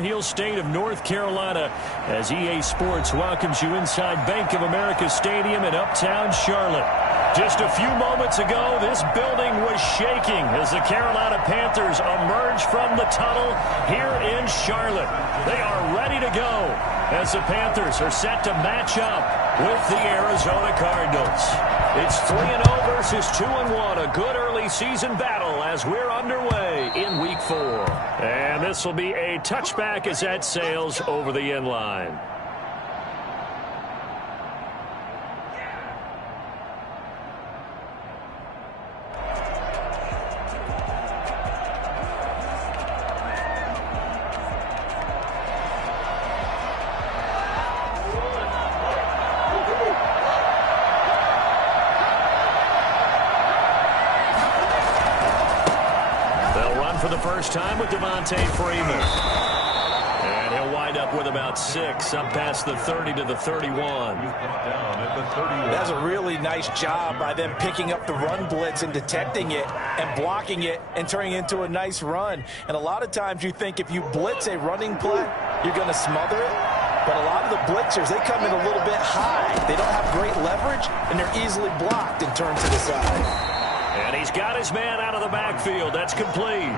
Hill State of North Carolina as EA Sports welcomes you inside Bank of America Stadium in uptown Charlotte. Just a few moments ago, this building was shaking as the Carolina Panthers emerged from the tunnel here in Charlotte. They are ready to go as the Panthers are set to match up with the Arizona Cardinals. It's 3-0 versus 2-1, a good early season battle as we're underway in Week 4. And this will be a touchback as that sails over the end line. For the first time with Freeman. And he'll wind up with about 6, up past the 30 to the 31. That's a really nice job by them picking up the run blitz and detecting it and blocking it and turning it into a nice run. And a lot of times you think if you blitz a running play, you're going to smother it. But a lot of the blitzers, they come in a little bit high. They don't have great leverage, and they're easily blocked and turned to the side. And he's got his man out of the backfield. That's complete.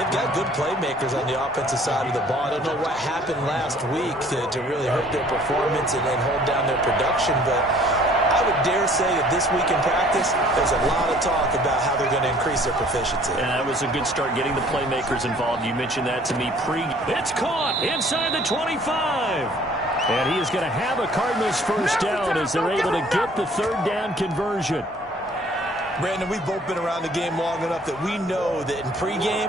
They've got good playmakers on the offensive side of the ball. I don't know what happened last week to really hurt their performance and hold down their production, but I would dare say that this week in practice, there's a lot of talk about how they're going to increase their proficiency. And that was a good start getting the playmakers involved. You mentioned that to me It's caught inside the 25. And he is going to have a Cardinals first down as they're able to get the third down conversion. Brandon, we've both been around the game long enough that we know that in pregame,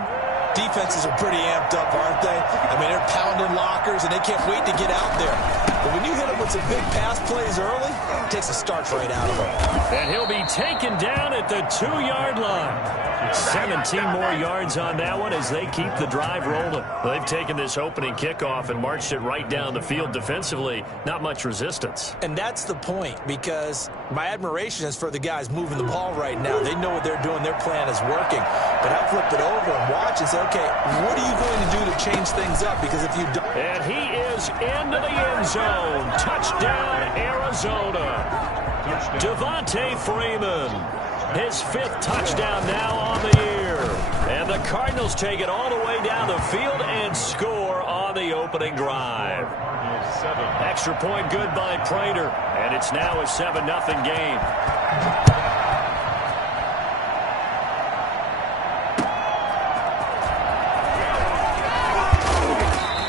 defenses are pretty amped up, aren't they? I mean, they're pounding lockers, and they can't wait to get out there. But when you hit them with some big pass plays early, it takes the starch right out of them. And he'll be taken down at the 2-yard line. 17 more yards on that one as they keep the drive rolling. They've taken this opening kickoff and marched it right down the field defensively. Not much resistance. And that's the point, because my admiration is for the guys moving the ball right now. They know what they're doing. Their plan is working. But I flip it over and watch and say, okay, what are you going to do to change things up? Because if you don't... And he is into the end zone. Touchdown, Arizona. Freeman. His 5th touchdown now on the year. And the Cardinals take it all the way down the field and score on the opening drive. Extra point good by Prater. And it's now a 7-0 game.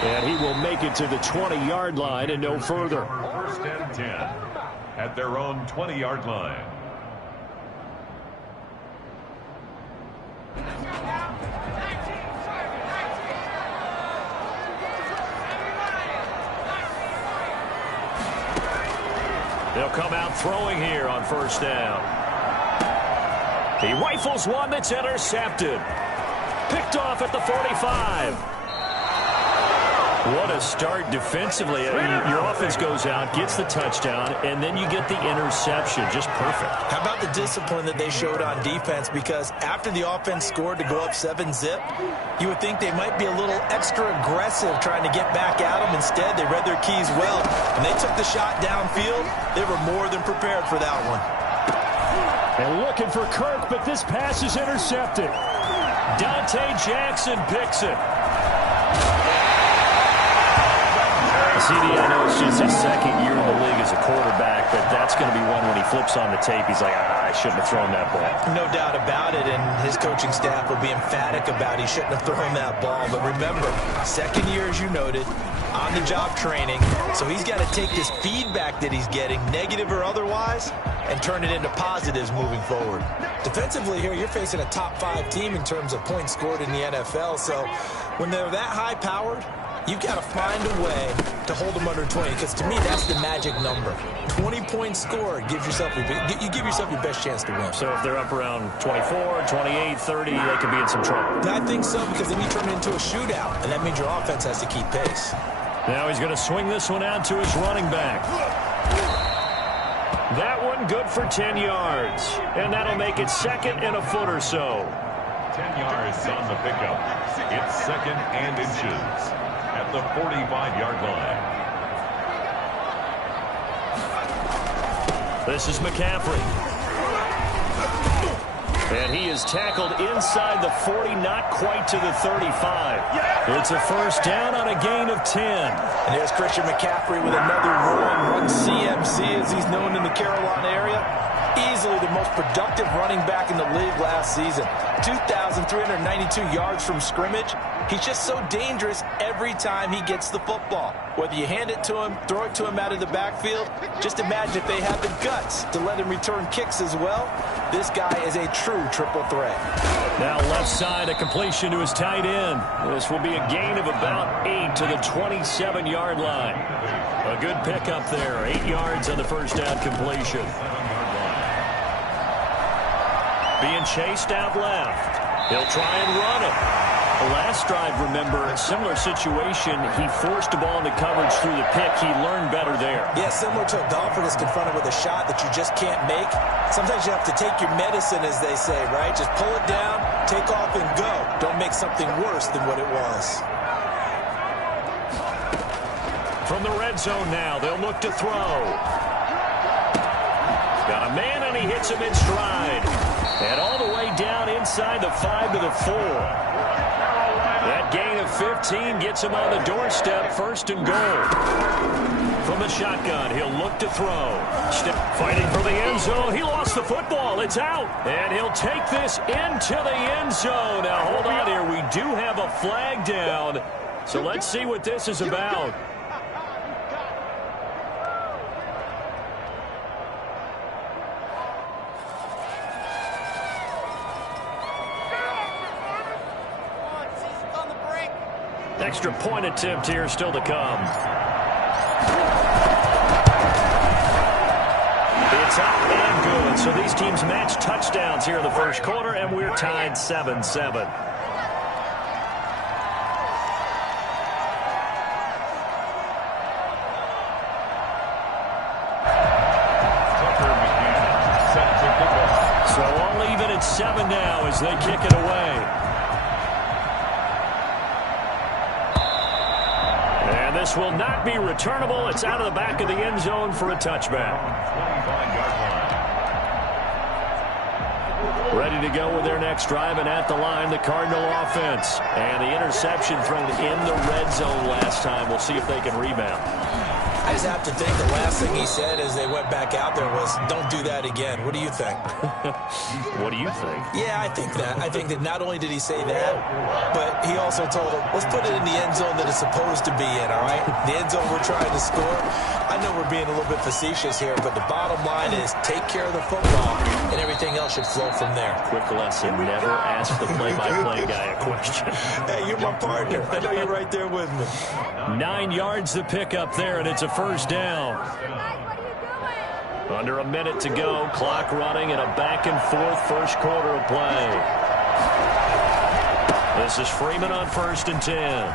And he will make it to the 20-yard line and no further. 1st and 10 at their own 20-yard line. They'll come out throwing here on 1st down. He rifles one that's intercepted. Picked off at the 45. What a start defensively. Your offense goes out, gets the touchdown, and then you get the interception. Just perfect. How about the discipline that they showed on defense? Because after the offense scored to go up 7-zip, you would think they might be a little extra aggressive trying to get back at them. Instead, they read their keys well. When they took the shot downfield, they were more than prepared for that one. And looking for Kirk, but this pass is intercepted. Dante Jackson picks it. CD, I know it's just his 2nd year in the league as a quarterback, but that's going to be one when he flips on the tape. He's like, I shouldn't have thrown that ball. No doubt about it, and his coaching staff will be emphatic about he shouldn't have thrown that ball. But remember, 2nd year, as you noted, on-the-job training, so he's got to take this feedback that he's getting, negative or otherwise, and turn it into positives moving forward. Defensively here, you're facing a top-5 team in terms of points scored in the NFL, so when they're that high-powered, you've got to find a way to hold them under 20, because to me, that's the magic number. 20 points scored, you give yourself your best chance to win. So if they're up around 24, 28, 30, they could be in some trouble. I think so, because then you turn it into a shootout, and that means your offense has to keep pace. Now he's going to swing this one out to his running back. That one good for 10 yards. And that'll make it 2nd and a foot or so. 10 yards on the pickup. It's 2nd and inches at the 45-yard line. This is McCaffrey. And he is tackled inside the 40, not quite to the 35. It's a first down on a gain of 10. And here's Christian McCaffrey with another run CMC, as he's known in the Carolina area. Easily the most productive running back in the league last season. 2,392 yards from scrimmage. He's just so dangerous every time he gets the football. Whether you hand it to him, throw it to him out of the backfield, just imagine if they have the guts to let him return kicks as well. This guy is a true triple threat. Now left side, a completion to his tight end. This will be a gain of about 8 to the 27-yard line. A good pickup there, 8 yards on the first down completion. Being chased out left. He'll try and run it. The last drive, remember, a similar situation. He forced the ball into coverage through the pick. He learned better there. Yeah, similar to a golfer that's confronted with a shot that you just can't make. Sometimes you have to take your medicine, as they say, right? Just pull it down, take off, and go. Don't make something worse than what it was. From the red zone now, they'll look to throw. Got a man, and he hits him in stride. And all the way down inside the 5 to the 4. That gain of 15 gets him on the doorstep, 1st and goal. From the shotgun, he'll look to throw. Fighting for the end zone. He lost the football. It's out. And he'll take this into the end zone. Now, hold on here. We do have a flag down. So let's see what this is about. Extra point attempt here still to come. It's out and good. So these teams match touchdowns here in the first quarter, and we're tied 7-7. So all even at 7 now as they kick it away. This will not be returnable. It's out of the back of the end zone for a touchback. 25-yard line. Ready to go with their next drive, and at the line, the Cardinal offense. And the interception thrown in the red zone last time. We'll see if they can rebound. I just have to think the last thing he said as they went back out there was, don't do that again. What do you think? What do you think? Yeah, I think that. I think that not only did he say that, but he also told them, let's put it in the end zone that it's supposed to be in, all right? The end zone we're trying to score. I know we're being a little bit facetious here, but the bottom line is take care of the football, and everything else should flow from there. Quick lesson, never ask the play-by-play guy a question. Hey, you're my partner. I know you're right there with me. 9 yards to pick up there, and it's a first down. Under a minute to go, clock running, and a back-and-forth first quarter of play. This is Freeman on 1st and 10.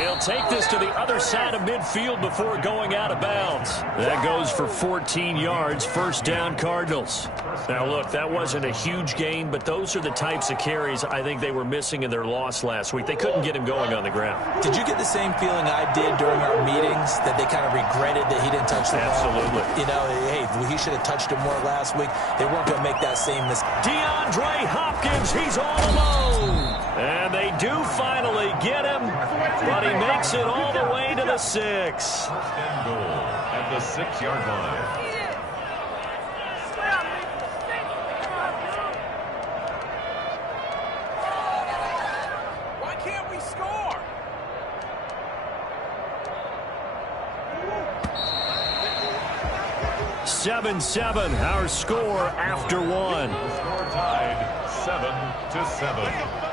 He'll take this to the other side of midfield before going out of bounds. That goes for 14 yards, first down Cardinals. Now, look, that wasn't a huge gain, but those are the types of carries I think they were missing in their loss last week. They couldn't get him going on the ground. Did you get the same feeling I did during our meetings, that they kind of regretted that he didn't touch the ball? Absolutely. You know, hey, he should have touched it more last week. They weren't going to make that same mistake. DeAndre Hopkins, he's all alone. And they do finally get him, but he makes it all the way to the 6. First and goal at the 6-yard line. Why can't we score? 7-7, our score after 1. Score tied 7-7.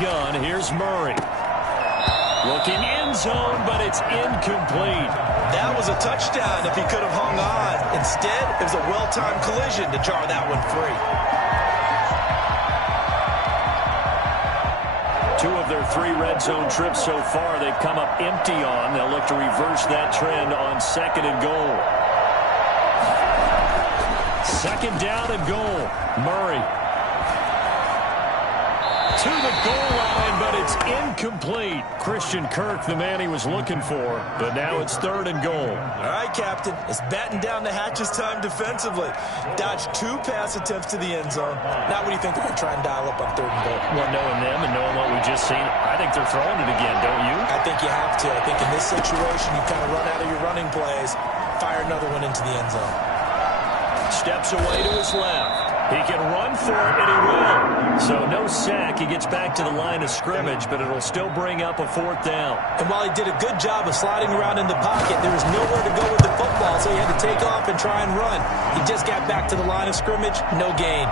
Gun. Here's Murray. Looking end zone, but it's incomplete. That was a touchdown if he could have hung on. Instead, it was a well-timed collision to jar that one free. 2 of their 3 red zone trips so far, they've come up empty on. They'll look to reverse that trend on 2nd and goal. 2nd down and goal. Murray to the goal line, but it's incomplete. Christian Kirk, the man he was looking for, but now it's 3rd and goal. All right, Captain. It's batten down the hatches time defensively. Dodged 2 pass attempts to the end zone. Now what do you think they're going to try and dial up on 3rd and goal? Well, knowing them and knowing what we just seen, I think they're throwing it again, don't you? I think you have to. I think in this situation, you kind of run out of your running plays, fire another one into the end zone. Steps away to his left. He can run for it, and he will. So no sack. He gets back to the line of scrimmage, but it'll still bring up a 4th down. And while he did a good job of sliding around in the pocket, there was nowhere to go with the football, so he had to take off and try and run. He just got back to the line of scrimmage, no gain.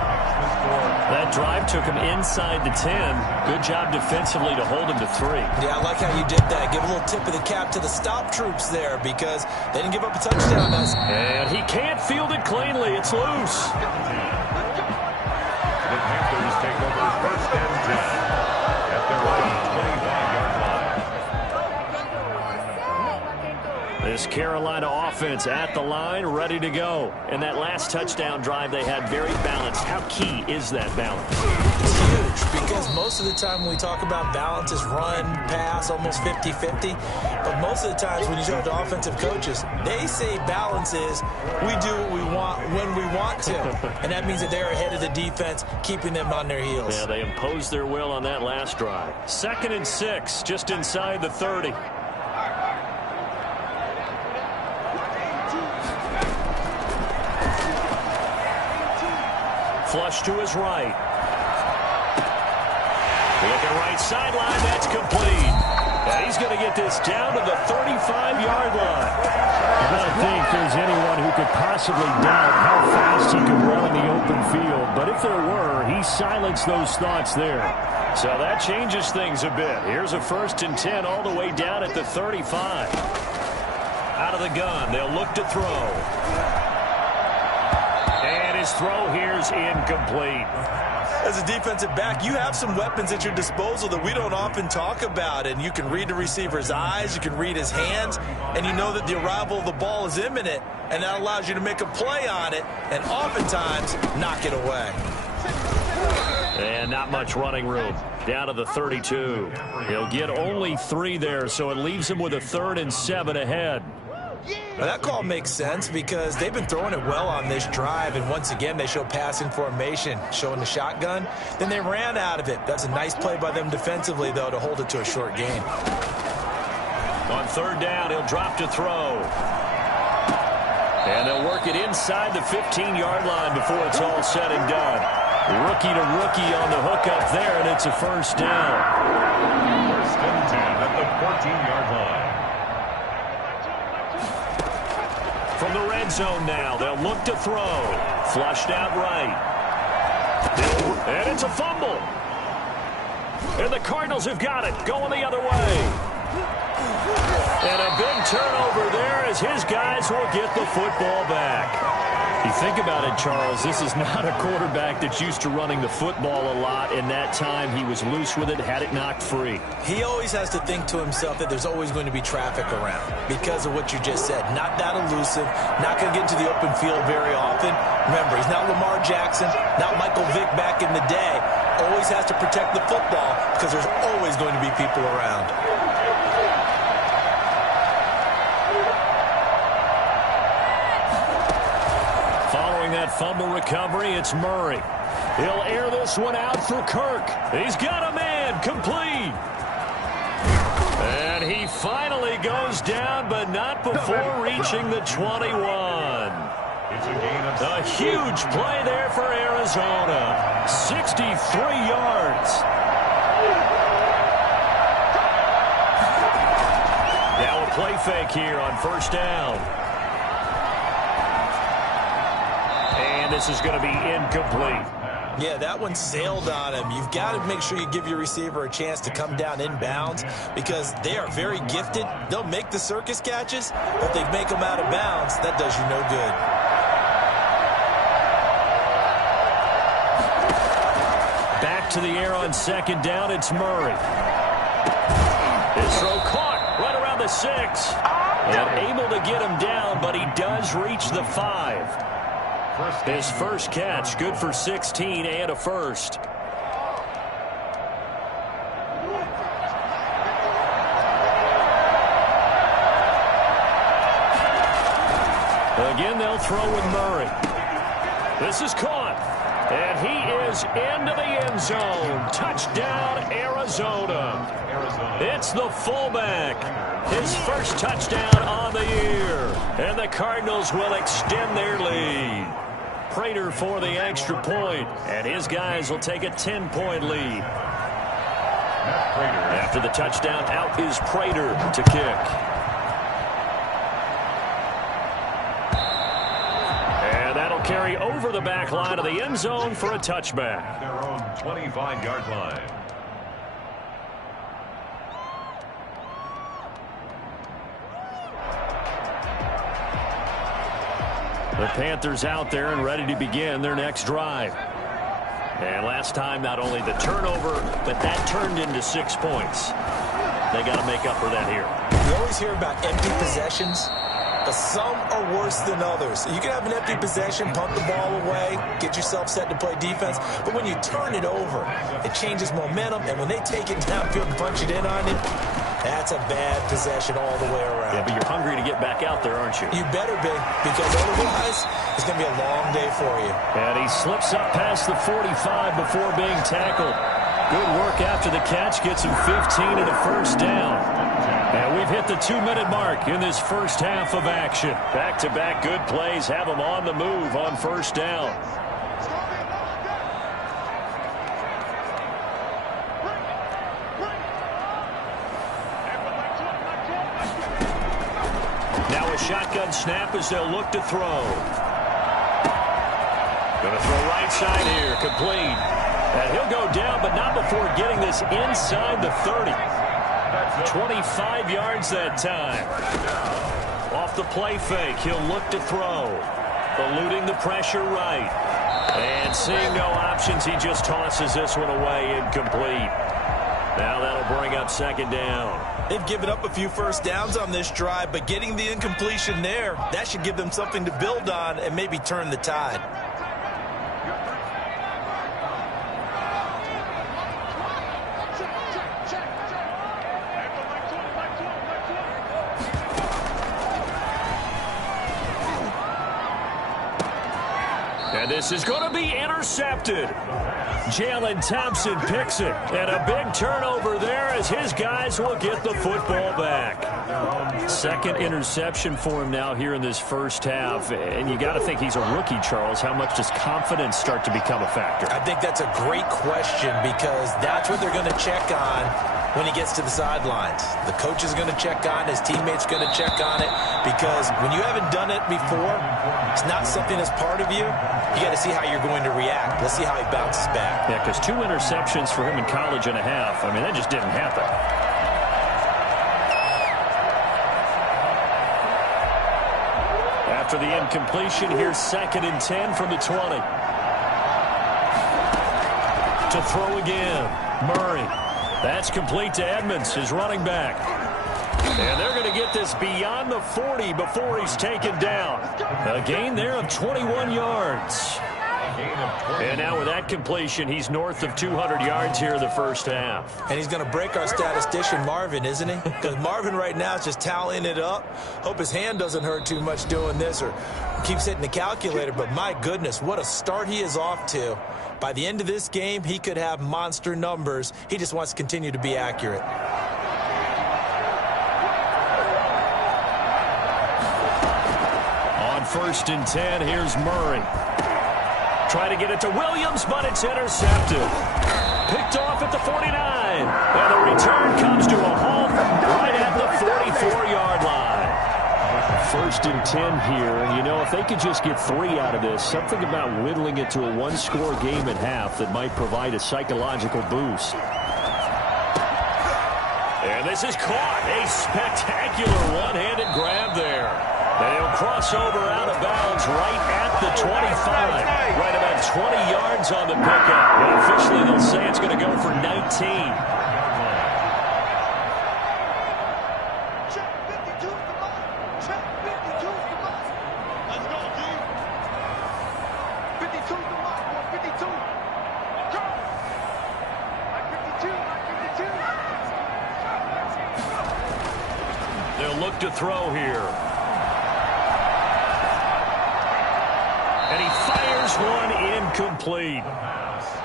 That drive took him inside the 10. Good job defensively to hold him to 3. Yeah, I like how you did that. Give a little tip of the cap to the stop troops there because they didn't give up a touchdown. And he can't field it cleanly. It's loose. The Panthers take over 1st and 10 at their own 25-yard line. This Carolina offense at the line, ready to go. And that last touchdown drive they had very balanced. How key is that balance? It's huge because most of the time when we talk about balance is run, pass, almost 50-50. But most of the times when you talk to offensive coaches, they say balance is we do what we want when we want to. And that means that they're ahead of the defense, keeping them on their heels. Yeah, they imposed their will on that last drive. 2nd and 6, just inside the 30. Flush to his right. Looking right sideline, that's complete. And he's going to get this down to the 35-yard line. I don't think there's anyone who could possibly doubt how fast he could run in the open field. But if there were, he silenced those thoughts there. So that changes things a bit. Here's a 1st and 10 all the way down at the 35. Out of the gun, they'll look to throw. And his throw here's incomplete. As a defensive back, you have some weapons at your disposal that we don't often talk about. And you can read the receiver's eyes, you can read his hands, and you know that the arrival of the ball is imminent. And that allows you to make a play on it and oftentimes knock it away. And not much running room. Down to the 32. He'll get only 3 there, so it leaves him with a 3rd and 7 ahead. Now that call makes sense because they've been throwing it well on this drive, and once again they show passing formation, showing the shotgun. Then they ran out of it. That's a nice play by them defensively, though, to hold it to a short gain. On 3rd down, he'll drop to throw. And they'll work it inside the 15-yard line before it's all said and done. Rookie to rookie on the hook up there, and it's a 1st down. 1st and 10 at the 14-yard line. From the red zone now, they'll look to throw. Flushed out right. And it's a fumble. And the Cardinals have got it, going the other way. And a big turnover there as his guys will get the football back. You think about it, Charles, this is not a quarterback that's used to running the football a lot. In that time, he was loose with it, had it knocked free. He always has to think to himself that there's always going to be traffic around because of what you just said. Not that elusive, not going to get into the open field very often. Remember, he's not Lamar Jackson, not Michael Vick back in the day. Always has to protect the football because there's always going to be people around. That fumble recovery, it's Murray. He'll air this one out for Kirk. He's got a man, complete. And he finally goes down, but not before reaching the 21. It's a gain of A huge play there for Arizona. 63 yards. Now a play fake here on 1st down. This is going to be incomplete. Yeah, that one sailed on him. You've got to make sure you give your receiver a chance to come down inbounds because they are very gifted. They'll make the circus catches, but if they make them out of bounds, that does you no good. Back back to the air on second down. It's Murray. His throw caught right around the 6. And able to get him down, but he does reach the 5. His first catch, good for 16 and a first. Again, they'll throw with Murray. This is caught. And he is into the end zone. Touchdown, Arizona. It's the fullback. His first touchdown on the year. And the Cardinals will extend their lead. Prater for the extra point. And his guys will take a 10-point lead. After the touchdown, out is Prater to kick. Carry over the back line of the end zone for a touchback. Their own 25-yard line. The Panthers out there and ready to begin their next drive. And last time, not only the turnover, but that turned into 6 points. They got to make up for that here. We always hear about empty possessions. But some are worse than others. You can have an empty possession, punt the ball away, get yourself set to play defense. But when you turn it over, it changes momentum. And when they take it downfield and punch it in on you, that's a bad possession all the way around. Yeah, but you're hungry to get back out there, aren't you? You better be, because otherwise it's going to be a long day for you. And he slips up past the 45 before being tackled. Good work after the catch. Gets him 15 and a first down. And we've hit the 2-minute mark in this first half of action. Back-to-back good plays have them on the move on first down. Now a shotgun snap as they'll look to throw. Going to throw right side here, complete. And he'll go down, but not before getting this inside the 30. 25 yards that time. Off the play fake, he'll look to throw. Eluding the pressure right. And seeing no options, he just tosses this one away, incomplete. Now that'll bring up second down. They've given up a few first downs on this drive, but getting the incompletion there, that should give them something to build on and maybe turn the tide. And this is going to be intercepted. Jalen Thompson picks it. And a big turnover there as his guys will get the football back. Second interception for him now here in this first half. And you got to think he's a rookie, Charles. How much does confidence start to become a factor? I think that's a great question, because that's what they're going to check on when he gets to the sidelines. The coach is going to check on it. His teammates going to check on it, because when you haven't done it before, it's not something that's part of you. You got to see how you're going to react. Let's see how he bounces back. Yeah, because 2 interceptions for him in college and a half. I mean, that just didn't happen. After the incompletion, here's 2nd and 10 from the 20. To throw again, Murray. That's complete to Edmonds, his running back. And they're going to get this beyond the 40 before he's taken down. A gain there of 21 yards. And now with that completion, he's north of 200 yards here in the first half. And he's going to break our statistician, Marvin, isn't he? Because Marvin right now is just tallying it up. Hope his hand doesn't hurt too much doing this, or keeps hitting the calculator. But my goodness, what a start he is off to. By the end of this game, he could have monster numbers. He just wants to continue to be accurate. On 1st and 10, here's Murray. Try to get it to Williams, but it's intercepted. Picked off at the 49. And the return comes to a halt right at the 44-yard line. 1st and 10 here, and you know, if they could just get 3 out of this, something about whittling it to a 1-score game at half that might provide a psychological boost. And this is caught. A spectacular one-handed grab there. And he'll cross over out of bounds right at the 25. Right about 20 yards on the pickup. And officially, they'll say it's going to go for 19. They'll look to throw here. And he fires one incomplete.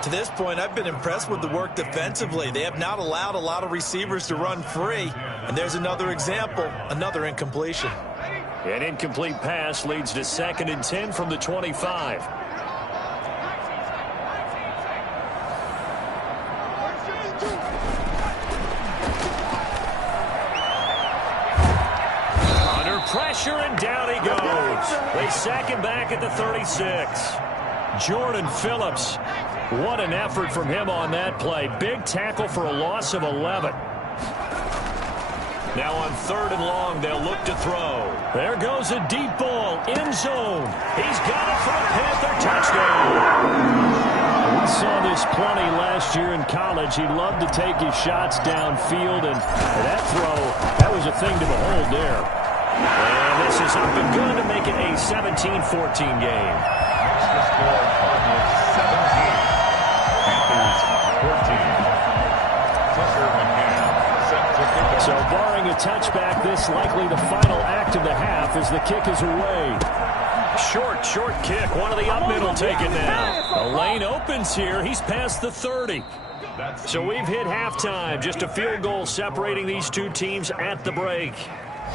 To this point, I've been impressed with the work defensively. They have not allowed a lot of receivers to run free. And there's another example, another incompletion. An incomplete pass leads to 2nd and 10 from the 25. Under pressure, and down he goes. They sack him back at the 36. Jordan Phillips. What an effort from him on that play. Big tackle for a loss of 11. Now on 3rd and long, they'll look to throw. There goes a deep ball, end zone. He's got it for a Panther touchdown. We saw this plenty last year in college. He loved to take his shots downfield, and that throw, that was a thing to behold there. And this is up and good to make it a 17-14 game. The score, Cardinals 17, Panthers 14. Tucker McCann set to kick off. So barring a touchback, this likely the final act of the half as the kick is away. Short kick. One of the up middle taken now. The lane opens here. He's past the 30. So we've hit halftime. Just a field goal separating these two teams at the break.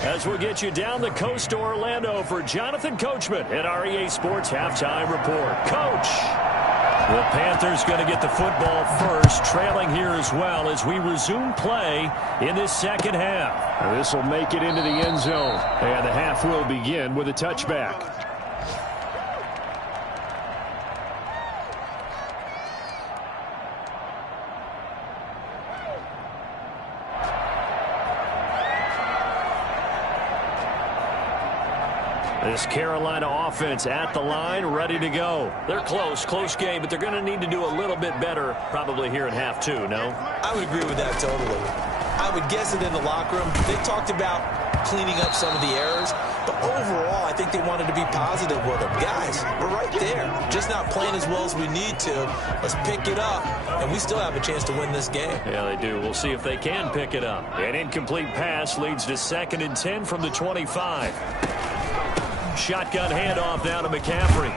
As we'll get you down the coast to Orlando for Jonathan Coachman at REA Sports Halftime Report. Coach! The Panthers going to get the football first, trailing here as well as we resume play in this second half. This will make it into the end zone, and the half will begin with a touchback. This Carolina offense at the line, ready to go. They're close game, but they're going to need to do a little bit better probably here in half two, no? I would agree with that totally. I would guess it in the locker room. They talked about cleaning up some of the errors, but overall, I think they wanted to be positive with them. Guys, we're right there. Just not playing as well as we need to. Let's pick it up, and we still have a chance to win this game. Yeah, they do. We'll see if they can pick it up. An incomplete pass leads to 2nd and 10 from the 25. Shotgun handoff down to McCaffrey.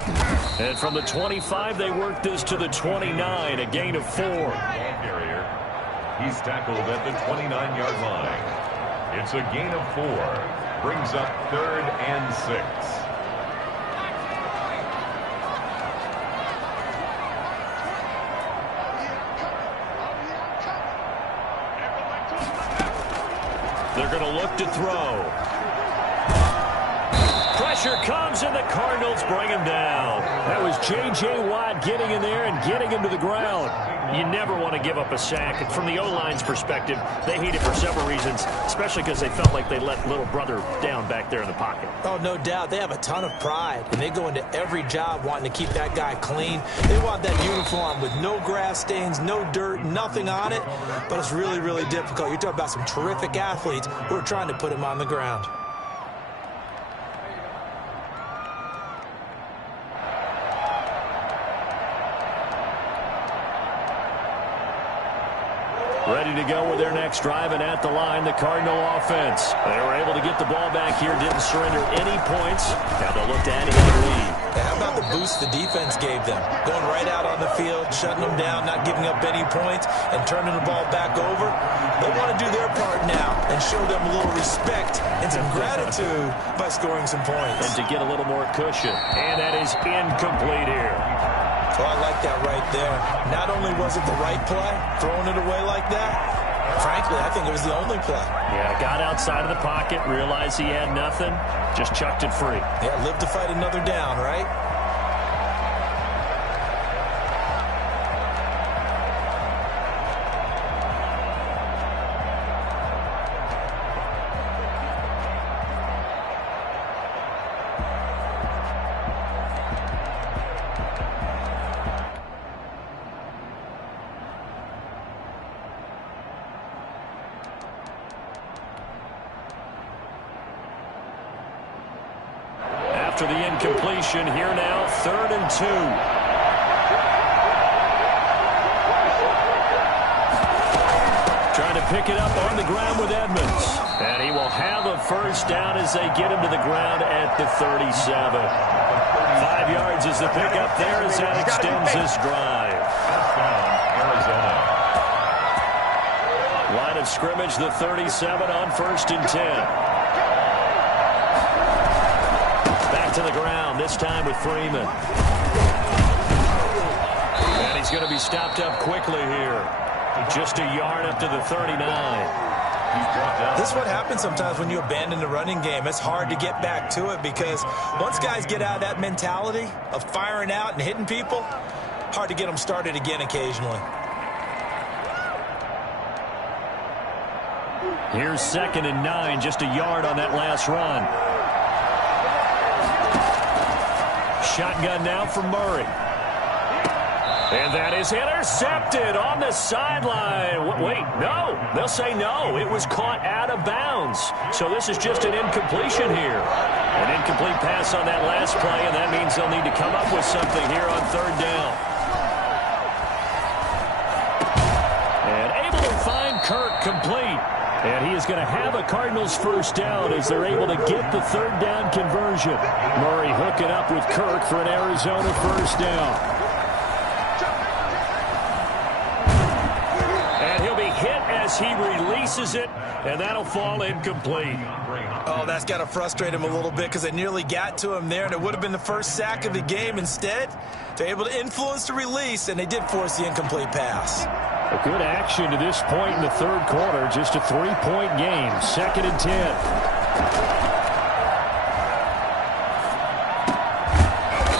And from the 25, they work this to the 29, a gain of 4. Carrier. He's tackled at the 29-yard line. It's a gain of 4. Brings up 3rd and 6. They're going to look to throw. Pressure comes, and the Cardinals bring him down. That was J.J. Watt getting in there and getting him to the ground. You never want to give up a sack. From the O-line's perspective, they hate it for several reasons, especially because they felt like they let little brother down back there in the pocket. Oh, no doubt. They have a ton of pride, and they go into every job wanting to keep that guy clean. They want that uniform with no grass stains, no dirt, nothing on it, but it's really, really difficult. You're talking about some terrific athletes who are trying to put him on the ground. Ready to go with their next drive, and at the line, the Cardinal offense. They were able to get the ball back here, didn't surrender any points. Now they'll look to add in the lead. How about the boost the defense gave them? Going right out on the field, shutting them down, not giving up any points, and turning the ball back over. They want to do their part now and show them a little respect and some gratitude by scoring some points. And to get a little more cushion. And that is incomplete here. Well, I like that right there. Not only was it the right play, throwing it away like that, frankly, I think it was the only play. Yeah, got outside of the pocket, realized he had nothing, just chucked it free. Yeah, live to fight another down, right? after the incompletion. Here now, 3rd and 2. Trying to pick it up on the ground with Edmonds. And he will have a first down as they get him to the ground at the 37. 5 yards is the pickup there as that extends this drive. Arizona. Line of scrimmage, the 37 on 1st and 10. Back to the ground, this time with Freeman. And he's going to be stopped up quickly here. Just a yard up to the 39. This is what happens sometimes when you abandon the running game. It's hard to get back to it because once guys get out of that mentality of firing out and hitting people, hard to get them started again occasionally. Here's 2nd and 9, just a yard on that last run. Shotgun now from Murray. And that is intercepted on the sideline. Wait, no. They'll say no. It was caught out of bounds. So this is just an incompletion here. An incomplete pass on that last play, and that means they'll need to come up with something here on 3rd down. And able to find Kirk complete. And he is going to have a Cardinals first down as they're able to get the 3rd down conversion. Murray hooking up with Kirk for an Arizona first down. As he releases it, and that'll fall incomplete. Oh, that's got to frustrate him a little bit because they nearly got to him there, and it would have been the first sack of the game. Instead, they're able to influence the release, and they did force the incomplete pass. A good action to this point in the 3rd quarter. Just a 3-point game. 2nd and 10.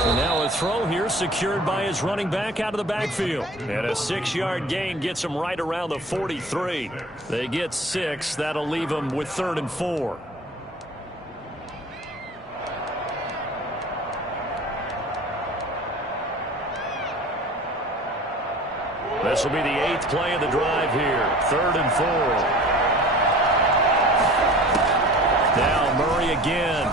And now a throw here secured by his running back out of the backfield. And a 6-yard gain gets him right around the 43. They get 6. That'll leave them with 3rd and 4. This will be the 8th play of the drive here. 3rd and 4. Now Murray again.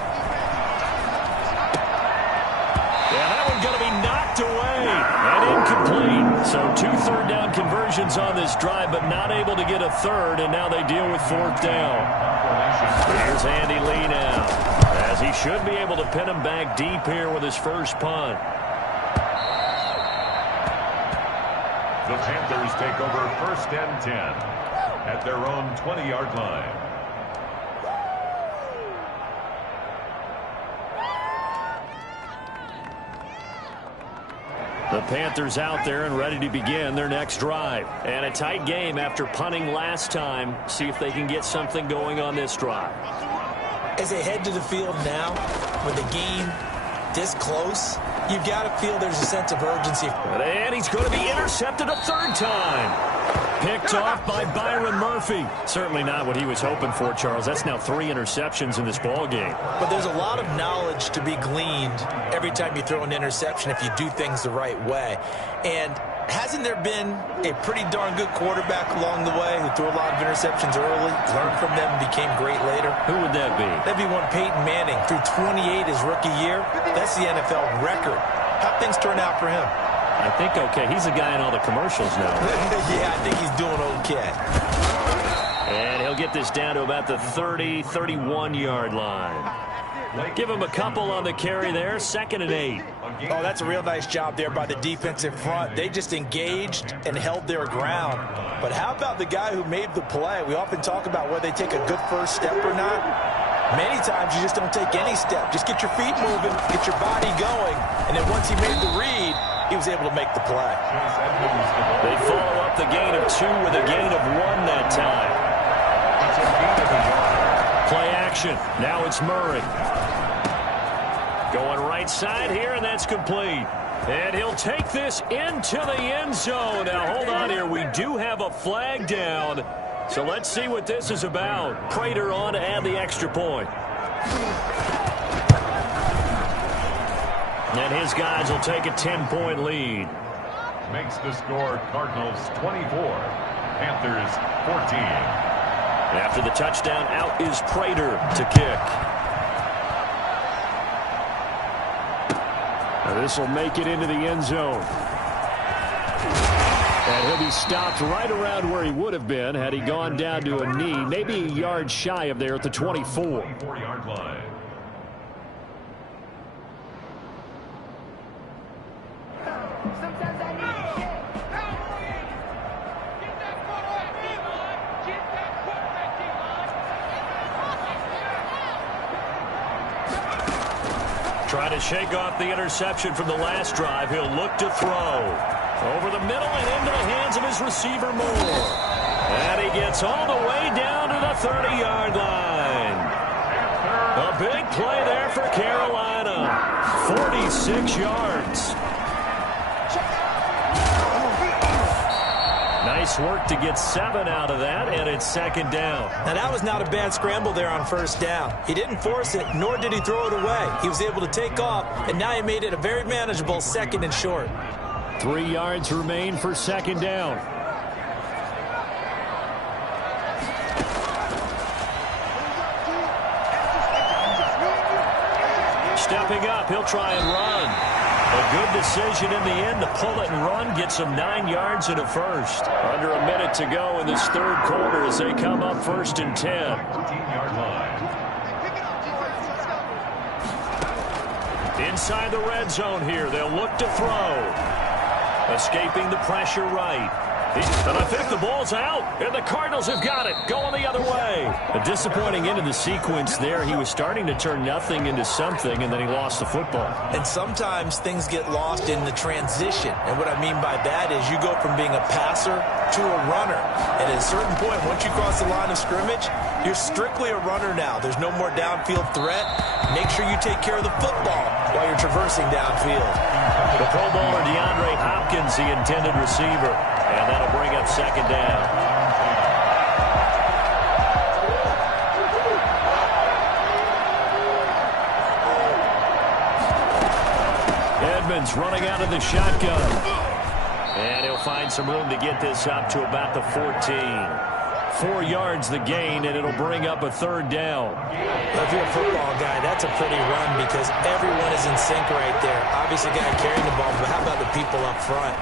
Going to be knocked away and incomplete. So 2 3rd down conversions on this drive, but not able to get a 3rd, and now they deal with 4th down. Here's Andy Lee now, as he should be able to pin him back deep here with his first punt. The Panthers take over 1st and 10 at their own 20-yard line. The Panthers out there and ready to begin their next drive. And a tight game after punting last time. See if they can get something going on this drive. As they head to the field now, with the game this close, you've got to feel there's a sense of urgency. And he's going to be intercepted a 3rd time. Picked off by Byron Murphy. Certainly not what he was hoping for, Charles. That's now 3 interceptions in this ball game. But there's a lot of knowledge to be gleaned every time you throw an interception if you do things the right way. And hasn't there been a pretty darn good quarterback along the way who threw a lot of interceptions early, learned from them, and became great later? Who would that be? That'd be one Peyton Manning. Threw 28 his rookie year. That's the NFL record. How'd things turn out for him? I think okay. He's a guy in all the commercials now. Yeah, I think he's doing okay. And he'll get this down to about the 30, 31-yard line. Give him a couple on the carry there. 2nd and 8. Oh, that's a real nice job there by the defensive front. They just engaged and held their ground. But how about the guy who made the play? We often talk about whether they take a good first step or not. Many times you just don't take any step. Just get your feet moving, get your body going, and then once he made the read, he was able to make the play. They follow up the gain of 2 with a gain of 1 that time. Play action. Now it's Murray. Going right side here, and that's complete. And he'll take this into the end zone. Now, hold on here. We do have a flag down. So let's see what this is about. Prater on to add the extra point. And his guys will take a 10-point lead. Makes the score Cardinals 24, Panthers 14. After the touchdown, out is Prater to kick. This will make it into the end zone. And he'll be stopped right around where he would have been had he gone down to a knee, maybe a yard shy of there at the 24. 24-yard line. Trying to shake off the interception from the last drive. He'll look to throw. Over the middle and into the hands of his receiver, Moore. And he gets all the way down to the 30-yard line. A big play there for Carolina. 46 yards. Nice work to get 7 out of that, and it's second down. Now, that was not a bad scramble there on first down. He didn't force it, nor did he throw it away. He was able to take off, and now he made it a very manageable second and short. 3 yards remain for second down. Stepping up, he'll try and run. A good decision in the end to pull it and run, get some 9 yards and a first. Under a minute to go in this third quarter as they come up first and 10. 15-yard line. Inside the red zone here, they'll look to throw. Escaping the pressure right. And I think the ball's out, and the Cardinals have got it, going the other way. A disappointing end of the sequence there. He was starting to turn nothing into something, and then he lost the football. And sometimes things get lost in the transition. And what I mean by that is you go from being a passer to a runner. And at a certain point, once you cross the line of scrimmage, you're strictly a runner now. There's no more downfield threat. Make sure you take care of the football while you're traversing downfield. The Pro Bowler DeAndre Hopkins, the intended receiver. And that'll bring up second down. Edmonds running out of the shotgun. And he'll find some room to get this up to about the 14. 4 yards the gain, and it'll bring up a third down. Well, if you're a football guy, that's a pretty run because everyone is in sync right there. Obviously, guy carrying the ball, but how about the people up front?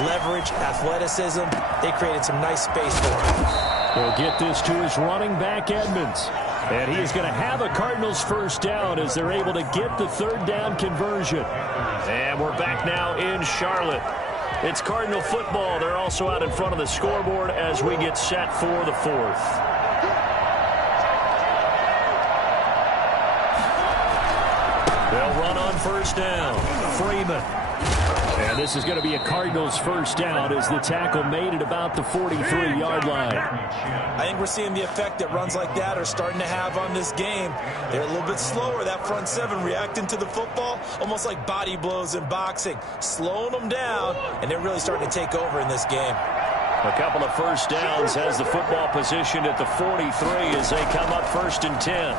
Leverage, athleticism, they created some nice space for him. He'll get this to his running back, Edmonds. And he is going to have a Cardinals first down as they're able to get the third down conversion. And we're back now in Charlotte. It's Cardinal football. They're also out in front of the scoreboard as we get set for the fourth. They'll run on first down. Freeman. And this is going to be a Cardinals first down as the tackle made at about the 43-yard line. I think we're seeing the effect that runs like that are starting to have on this game. They're a little bit slower, that front seven, reacting to the football, almost like body blows in boxing, slowing them down, and they're really starting to take over in this game. A couple of first downs has the football positioned at the 43 as they come up first and 10.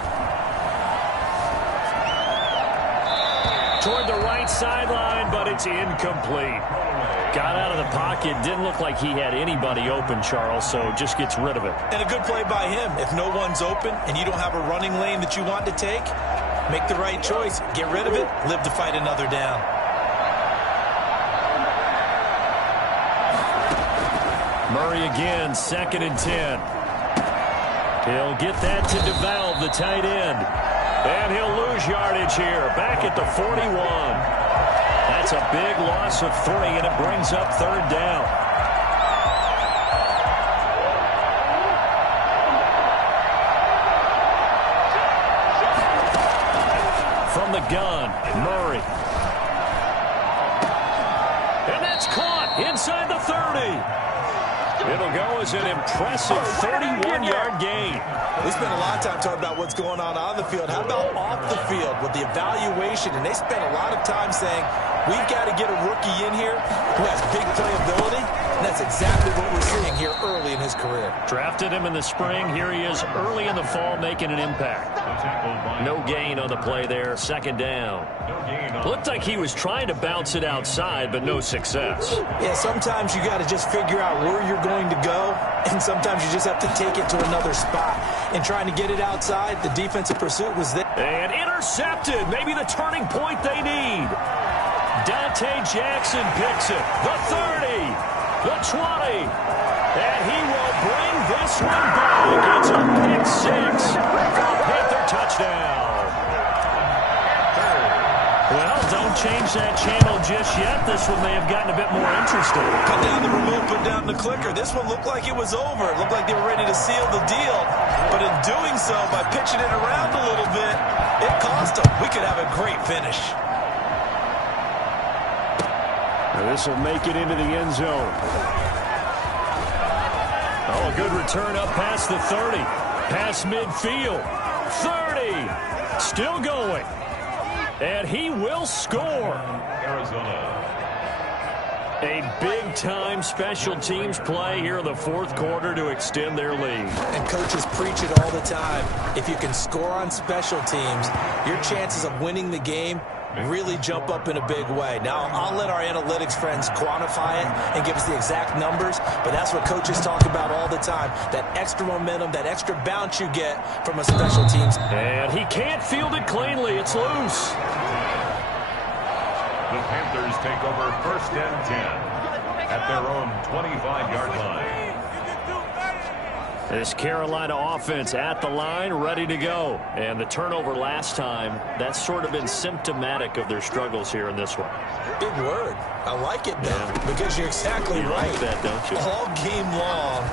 Toward the right sideline, but it's incomplete. Got out of the pocket. Didn't look like he had anybody open, Charles, so just gets rid of it. And a good play by him. If no one's open and you don't have a running lane that you want to take, make the right choice. Get rid of it. Live to fight another down. Murray again, second and 10. He'll get that to DeValve, the tight end. And he'll lose yardage here, back at the 41. That's a big loss of 3, and it brings up third down. From the gun, Murray. And that's caught inside the 30. It'll go as an impressive 31-yard gain. We spent a lot of time talking about what's going on the field. How about off the field with the evaluation? And they spent a lot of time saying, we've got to get a rookie in here who has big playability. And that's exactly what we're seeing here early in his career. Drafted him in the spring. Here he is early in the fall making an impact. No gain on the play there. Second down. Looked like he was trying to bounce it outside, but no success. Yeah, sometimes you got to just figure out where you're going to go, and sometimes you just have to take it to another spot. And trying to get it outside, the defensive pursuit was there. And intercepted. Maybe the turning point they need. Dante Jackson picks it. The 30. The 20. And he will bring this one back. It's a pick six for a Panther touchdown. Well, don't change that channel just yet. This one may have gotten a bit more interesting. Put down the remote, put down the clicker. This one looked like it was over. It looked like they were ready to seal the deal. But in doing so, by pitching it around a little bit, it cost them. We could have a great finish. This will make it into the end zone. Oh, a good return up past the 30. Past midfield. 30. Still going. And he will score. Arizona. A big-time special teams play here in the fourth quarter to extend their lead. And coaches preach it all the time. If you can score on special teams, your chances of winning the game really jump up in a big way. Now, I'll let our analytics friends quantify it and give us the exact numbers, but that's what coaches talk about all the time. That extra momentum, that extra bounce you get from a special teams. And he can't field it cleanly. It's loose. The Panthers take over 1st and 10 at their own 25-yard line. This Carolina offense at the line, ready to go. And the turnover last time, that's sort of been symptomatic of their struggles here in this one. Big word. I like it, though, because you're exactly right. Like that, don't you? All game long,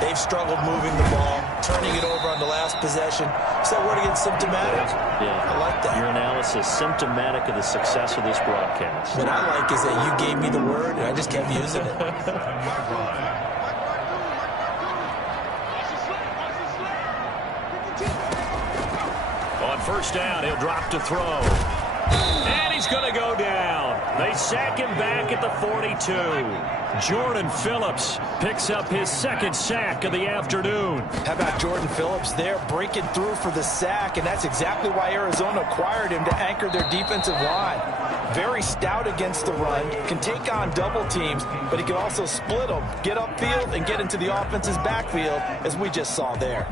they've struggled moving the ball, turning it over on the last possession. Is that word again, symptomatic? Yeah. I like that. Your analysis, symptomatic of the success of this broadcast. What I like is that you gave me the word, and I just kept using it. On first down, he'll drop to throw. And he's going to go down. They sack him back at the 42. Jordan Phillips picks up his second sack of the afternoon. How about Jordan Phillips there breaking through for the sack, and that's exactly why Arizona acquired him, to anchor their defensive line. Very stout against the run, can take on double teams, but he can also split them, get upfield, and get into the offense's backfield, as we just saw there.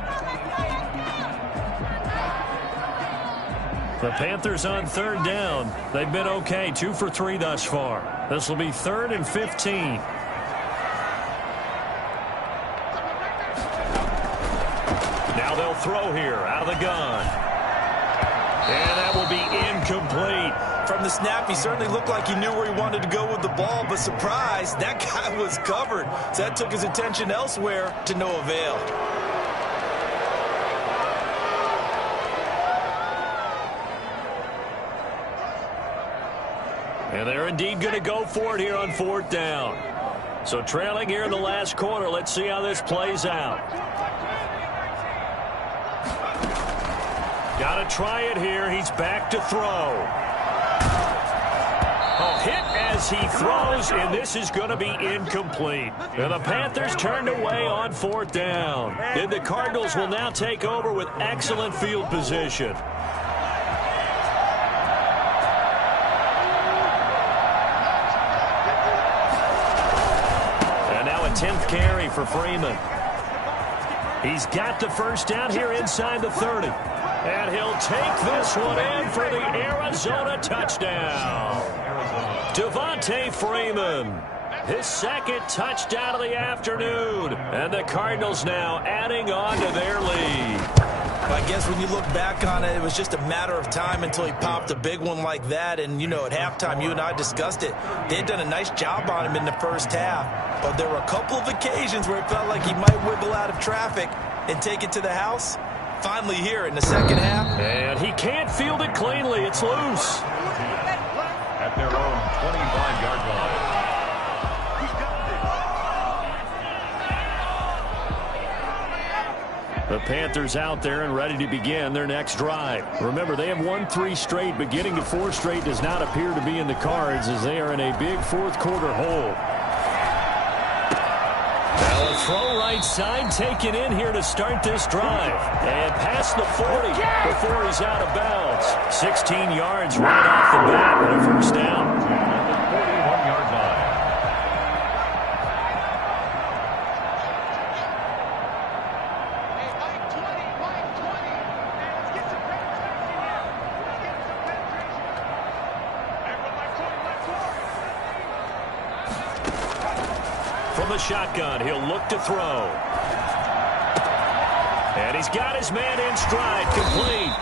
The Panthers on third down. They've been okay, 2 for 3 thus far. This will be 3rd and 15. Now they'll throw here out of the gun. And that will be incomplete. From the snap, he certainly looked like he knew where he wanted to go with the ball, but surprise, that guy was covered. So that took his attention elsewhere to no avail. And they're indeed going to go for it here on 4th down. So trailing here in the last quarter. Let's see how this plays out. Got to try it here. He's back to throw. A hit as he throws, and this is going to be incomplete. And the Panthers turned away on 4th down. And the Cardinals will now take over with excellent field position. And now a 10th carry for Freeman. He's got the first down here inside the 30. And he'll take this one in for the Arizona touchdown. Devontae Freeman, his second touchdown of the afternoon. And the Cardinals now adding on to their lead. I guess when you look back on it, it was just a matter of time until he popped a big one like that. And, you know, at halftime, you and I discussed it. They had done a nice job on him in the first half. But there were a couple of occasions where it felt like he might wiggle out of traffic and take it to the house. Finally here in the second half. And he can't field it cleanly. It's loose. At their own 25-yard line. The Panthers out there and ready to begin their next drive. Remember, they have won 3 straight, but getting to 4 straight does not appear to be in the cards as they are in a big fourth quarter hole. Now a throw right side taken in here to start this drive. And past the 40 before he's out of bounds. 16 yards right off the bat and a first down. 41-yard line. from the shotgun. He'll look to throw. And he's got his man in stride, complete.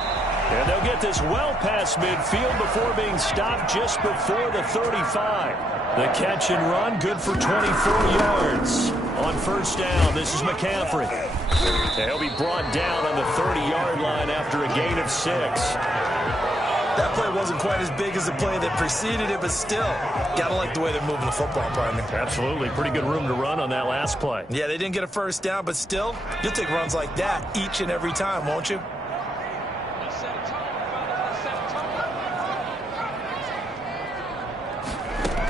And they'll get this well past midfield before being stopped just before the 35. The catch and run, good for 24 yards. On first down, this is McCaffrey. And he'll be brought down on the 30-yard line after a gain of 6. That play wasn't quite as big as the play that preceded it, but still, got to like the way they're moving the football, partner. Absolutely. Pretty good room to run on that last play. Yeah, they didn't get a first down, but still, you'll take runs like that each and every time, won't you?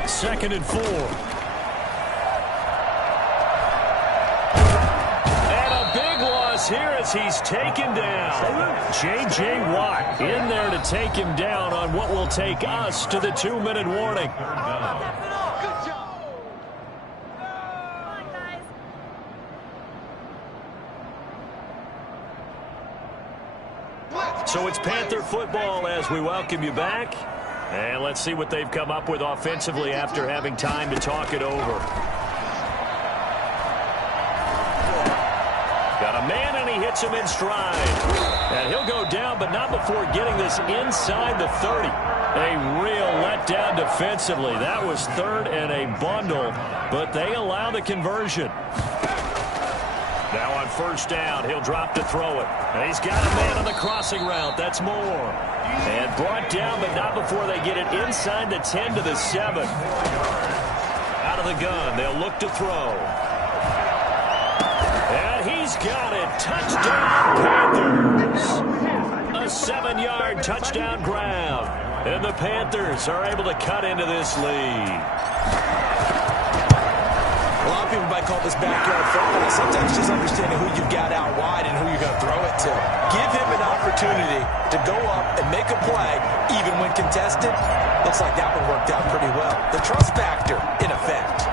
Second and 4. Here as he's taken down. J.J. Watt in there to take him down on what will take us to the 2-minute warning. So it's Panther football as we welcome you back. And let's see what they've come up with offensively after having time to talk it over. Got a man, and he hits him in stride. And he'll go down, but not before getting this inside the 30. A real letdown defensively. That was third and a bundle, but they allow the conversion. Now on first down, he'll drop to throw it. And he's got a man on the crossing route. That's Moore. And brought down, but not before they get it inside the 10 to the 7. Out of the gun, they'll look to throw. And he's got it. Touchdown, Panthers. A 7-yard touchdown grab. And the Panthers are able to cut into this lead. A lot of people might call this backyard football. Sometimes just understanding who you've got out wide and who you're going to throw it to. Give him an opportunity to go up and make a play, even when contested. Looks like that one worked out pretty well. The trust factor, in effect.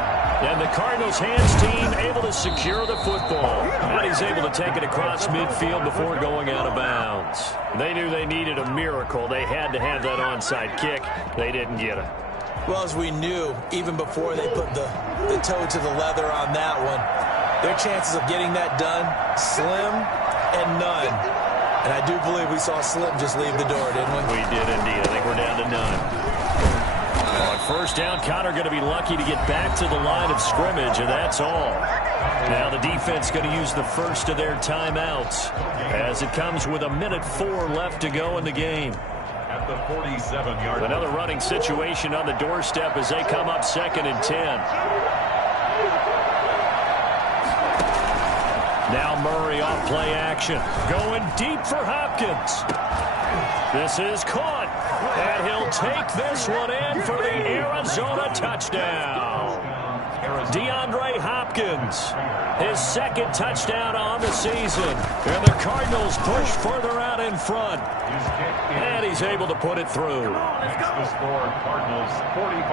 And the Cardinals' hands team able to secure the football. And he's able to take it across midfield before going out of bounds. They knew they needed a miracle. They had to have that onside kick. They didn't get it. Well, as we knew, even before they put the toe to the leather on that one, their chances of getting that done, slim and none. And I do believe we saw Slim just leave the door, didn't we? We did indeed. I think we're down to none. On first down, Connor going to be lucky to get back to the line of scrimmage, and that's all. Now the defense going to use the first of their timeouts as it comes with 1:04 left to go in the game. At the 47-yard line. Another running situation on the doorstep as they come up 2nd and 10. Now Murray off play action. Going deep for Hopkins. This is caught. And he'll take this one in for the Arizona touchdown. DeAndre Hopkins, his 2nd touchdown on the season. And the Cardinals push further out in front. And he's able to put it through. Makes the score Cardinals 45,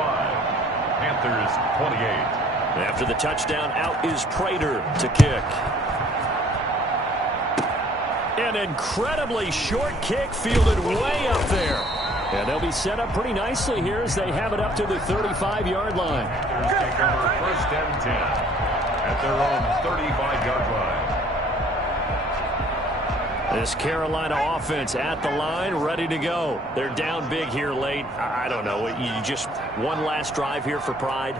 Panthers 28. After the touchdown, out is Prater to kick. An incredibly short kick fielded way up there. And they'll be set up pretty nicely here as they have it up to the 35-yard line. Panthers take over 1st and 10 at their own 35-yard line. This Carolina offense at the line, ready to go. They're down big here late. I don't know. You just one last drive here for pride.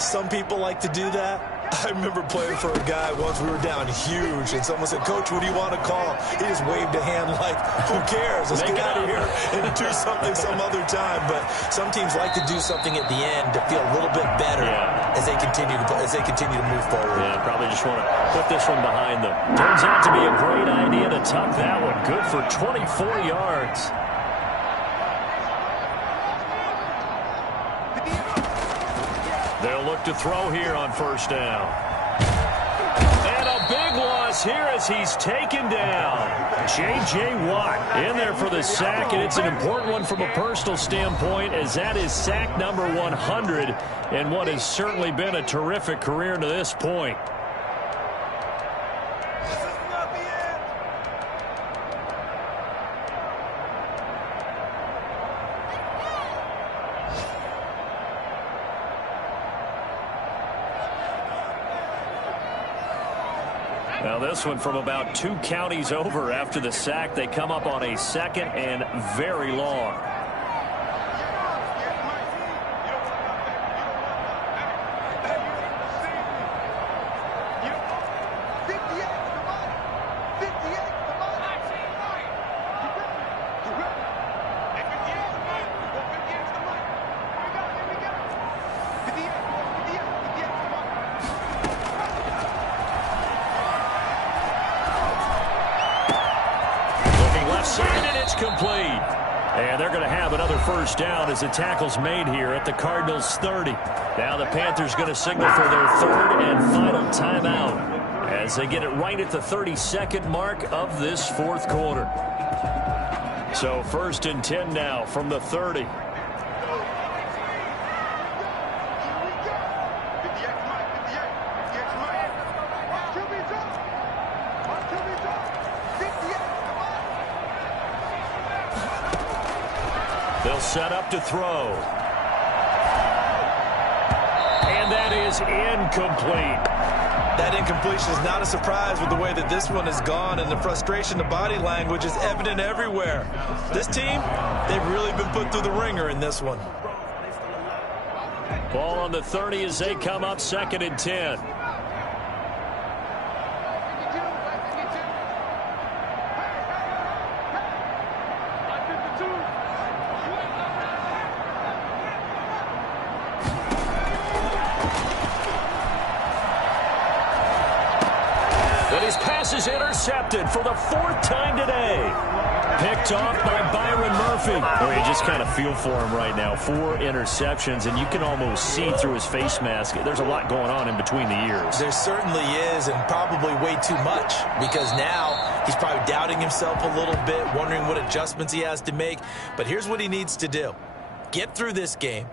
Some people like to do that. I remember playing for a guy once. We were down huge, and someone said, "Coach, what do you want to call?" He just waved a hand like, "Who cares? Let's get out of here and do something some other time." But some teams like to do something at the end to feel a little bit better as they continue to move forward. Yeah, probably just want to put this one behind them. Turns out to be a great idea to tuck that one. Good for 24 yards. They'll look to throw here on first down. And a big loss here as he's taken down. J.J. Watt in there for the sack, and it's an important one from a personal standpoint as that is sack number 100 in what has certainly been a terrific career to this point. Now this one from about 2 counties over after the sack. They come up on a 2nd and very long. Complete. And they're going to have another first down as the tackle's made here at the Cardinals 30. Now the Panthers going to signal for their 3rd and final timeout as they get it right at the 32nd mark of this 4th quarter. So 1st and 10 now from the 30. They'll set up to throw. And that is incomplete. That incompletion is not a surprise with the way that this one has gone, and the frustration, the body language is evident everywhere. This team, they've really been put through the ringer in this one. Ball on the 30 as they come up 2nd and 10. Is intercepted for the 4th time today. Picked off by Byron Murphy. Well, you just kind of feel for him right now. 4 interceptions, and you can almost see through his face mask. There's a lot going on in between the ears. There certainly is, and probably way too much, because now he's probably doubting himself a little bit, wondering what adjustments he has to make. But here's what he needs to do. Get through this game,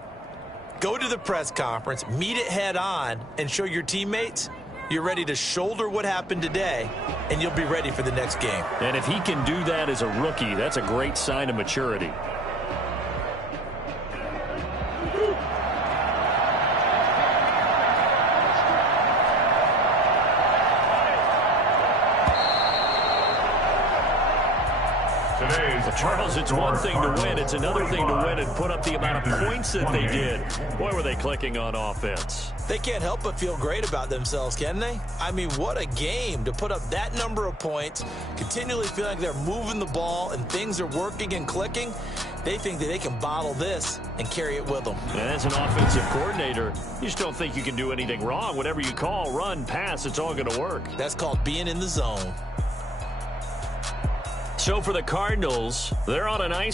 go to the press conference, meet it head on, and show your teammates you're ready to shoulder what happened today, and you'll be ready for the next game. And if he can do that as a rookie, that's a great sign of maturity. Charles, it's one thing to win. It's another thing to win and put up the amount of points that they did. Boy, were they clicking on offense. They can't help but feel great about themselves, can they? I mean, what a game to put up that number of points, continually feeling like they're moving the ball and things are working and clicking. They think that they can bottle this and carry it with them. And as an offensive coordinator, you just don't think you can do anything wrong. Whatever you call, run, pass, it's all going to work. That's called being in the zone. So for the Cardinals, they're on a nice